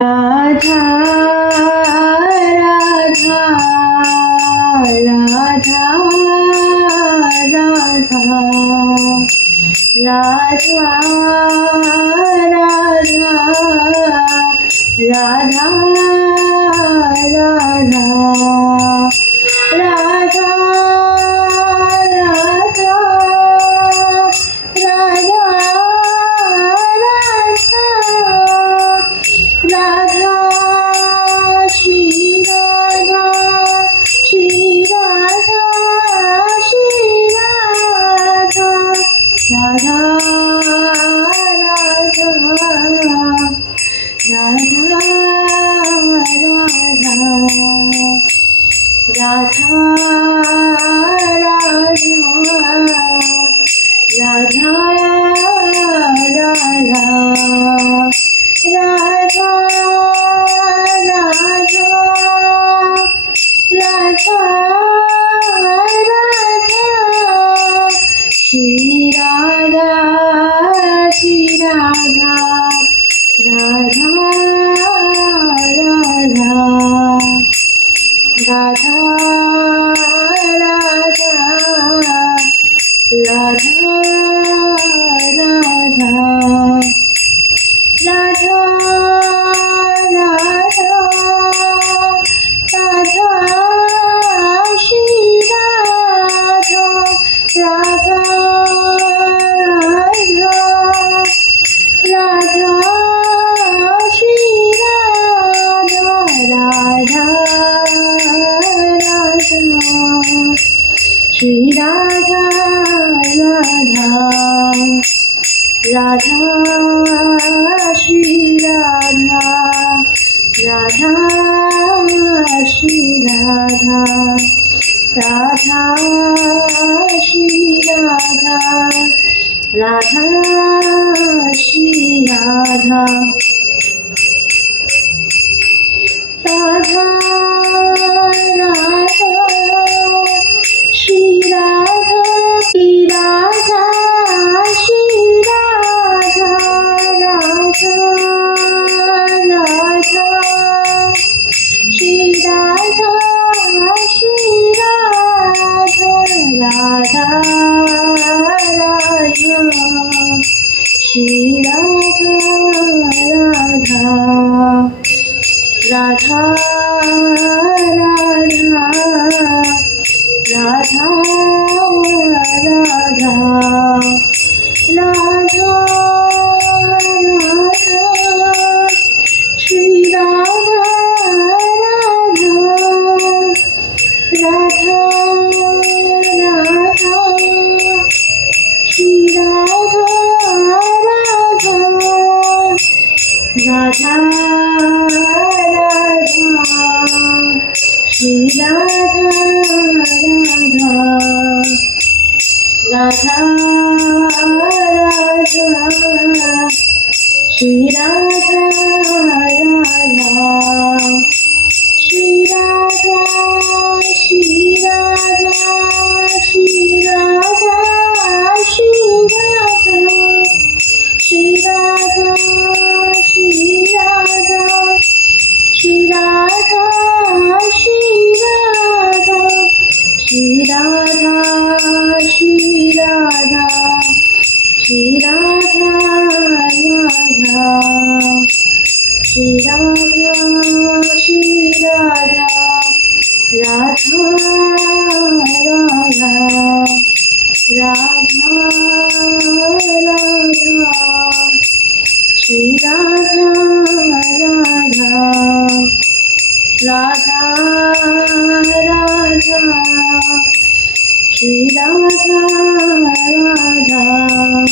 Radha Radha Radha Radha Radha Radha Radha Radha Radha Radha Shri Radha Shri Radha Shri Radha Radha Radha Radha Radha Radha Radha Radha Radha Radha Radha Shri Radha Shri Radha Radha Radha Radha Radha Radha Radha Radha Radha Shri Radha Radha Radha Shri Radha Radha Shri Radha Radha Radha Shri Radha Radha Shri Radha Radha Shri Radha Radha Shri Radha Radha Radha Shri Radha Shri Radha Shri Radha Radha Radha Shri Radha Shri Radha Radha Radha Shri Radha Radha Radha Radha Radha Radha Radha Shri Radha Radha Radha Radha Shri Radha Radha Radha Radha Shri Radha Radha Radha Radha Shri Radha Radha Shri Radha Shri Radha Shri Radha Shri Radha Shri Radha Shri Radha Shri Radha Shri Radha Shri Radha Shri Radha Shri Radha Radha Shri Radha Shri Radha Radha Radha Radha Radha Shri Radha Radha Radha Radha Shri Radha Radha